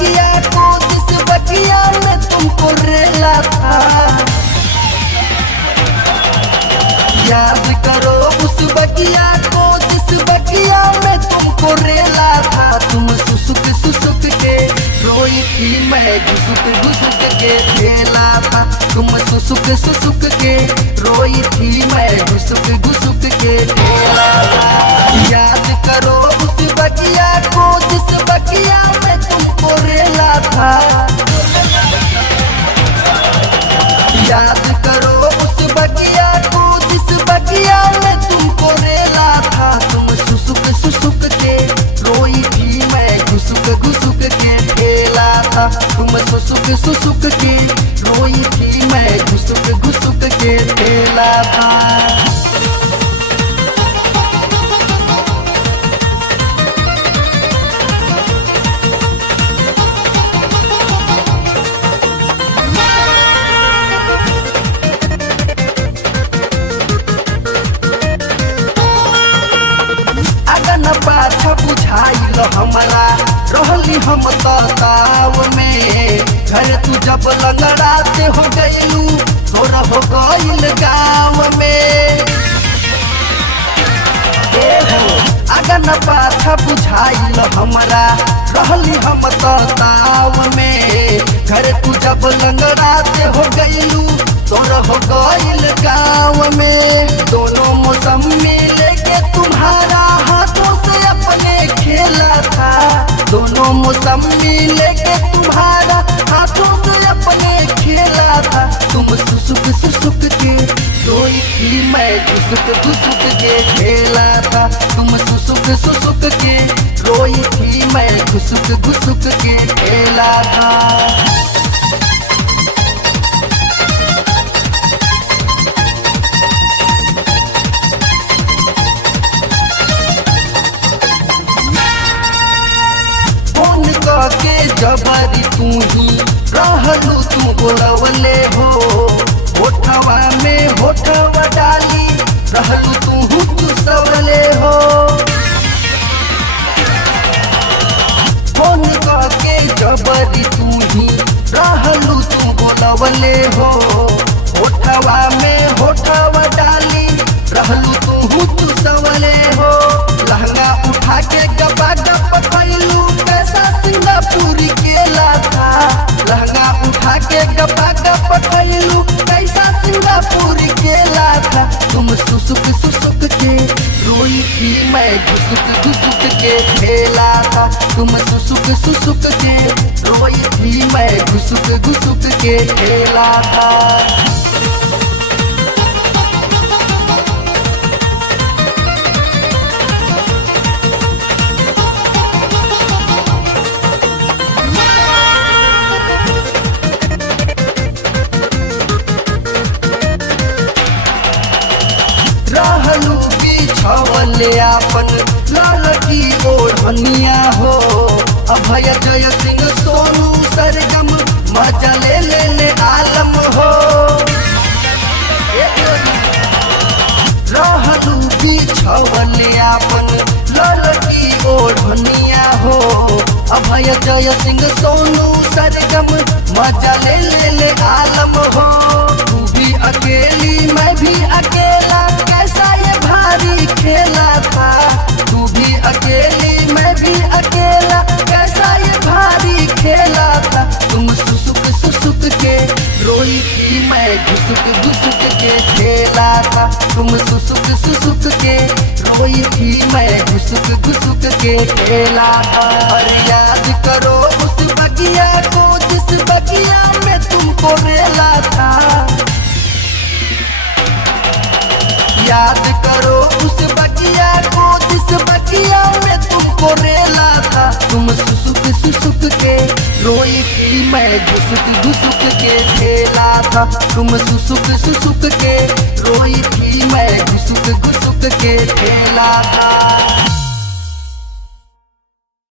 बगिया को, जिस बगिया में तुमको रेला था। याद करो उस बगिया को, जिस बगिया में तुमको रेला था। तुम सुसुक सुसुक के रोई थी, मैं घुसुक घुसुक के खेला था। तुम सुसुक सुसुक के रोई थी, मैं घुसुक घुसुक के खेला था। याद करो उस बगिया को, जिस बगिया में तुमको रेला था। याद करो उस बगिया को, जिस बगिया में तुमको रेला था। तुम सुसुक सुसुक के रोई थी, मैं घुसुक घुसुक के खेला था। तुम सुसुक सुसुक के रोई थी, मैं घुसुक घुसुक के खेला था। पाछा बुझाइल हमारा रहली हम ताव में। घर तू जब लंगड़ाते हो गइलू, तोरा हो गइल गाँव में। अगन पाछा बुझाइल हमारा रहली हम ताव में। घर तू जब लंगड़ाते हो गइलू, तोरा हो गइल गाँव में। दोनों मौसम में लेके तुम्हारा हाथों से अपने खेला था। दोनों मौसम में लेके तुम्हारा हाथों से अपने खेला था। तुम सुसुक सुसुक के रोई थी, मैं घुसुक घुसुक के खेला था। तुम सुसुक सुसुक के रोई थी, मैं घुसुक घुसुक के खेला था। के जबरी तू ही रहलू, तू बोलवले हो। होठवा में होठवा डाली रहलू, तू सवले हो। फोन के जबरी तू ही रहलू, तू बोलवले हो। होठवा में होठवा डाली रहलू, तू सवले हो। लहंगा उठा के गपा गप खैलू, कैसा सिंगापुर केला था। लहंगा उठा के गपा गप खैलू, कैसा सिंगापुर केला था। तुम सुसुक सुसुक के रोई थी, मैं घुसुक घुसुक के खेला था। तुम सुसुक सुसुक के रोई थी, मैं घुसुक घुसुक के खेला था। रहलू बिछवले आपन ललकी ओढ़निया हो। अभय जय सिंह सोनू सरगम मजा ले आलम हो। रहलू बिछवले आपन ललकी ओढ़निया हो। अभय जय सिंह सोनू सरगम मजा ले आलम हो। तू भी अकेली मैं भी अकेला, कैसा ये भारी खेला था। तू भी अकेली मैं भी अकेला, कैसा ये भारी खेला था। तुम सुसुक सुसुक के रोई थी, मैं घुसुक घुसुक के खेला था। तुम सुसुक सुसुक के रोई थी, मैं घुसुक घुसुक के खेला था। और याद करो उस बगिया को, जिस बगिया में तुमको रेला था। याद करो उस बगिया को, जिस बगिया में तुमको रेला था। तुम सुसुक सुसुक के रोई थी, मैं घुसुक घुसुक के खेला था। तुम सुसुक सुसुक के रोई थी, मैं घुसुक घुसुक के खेला था।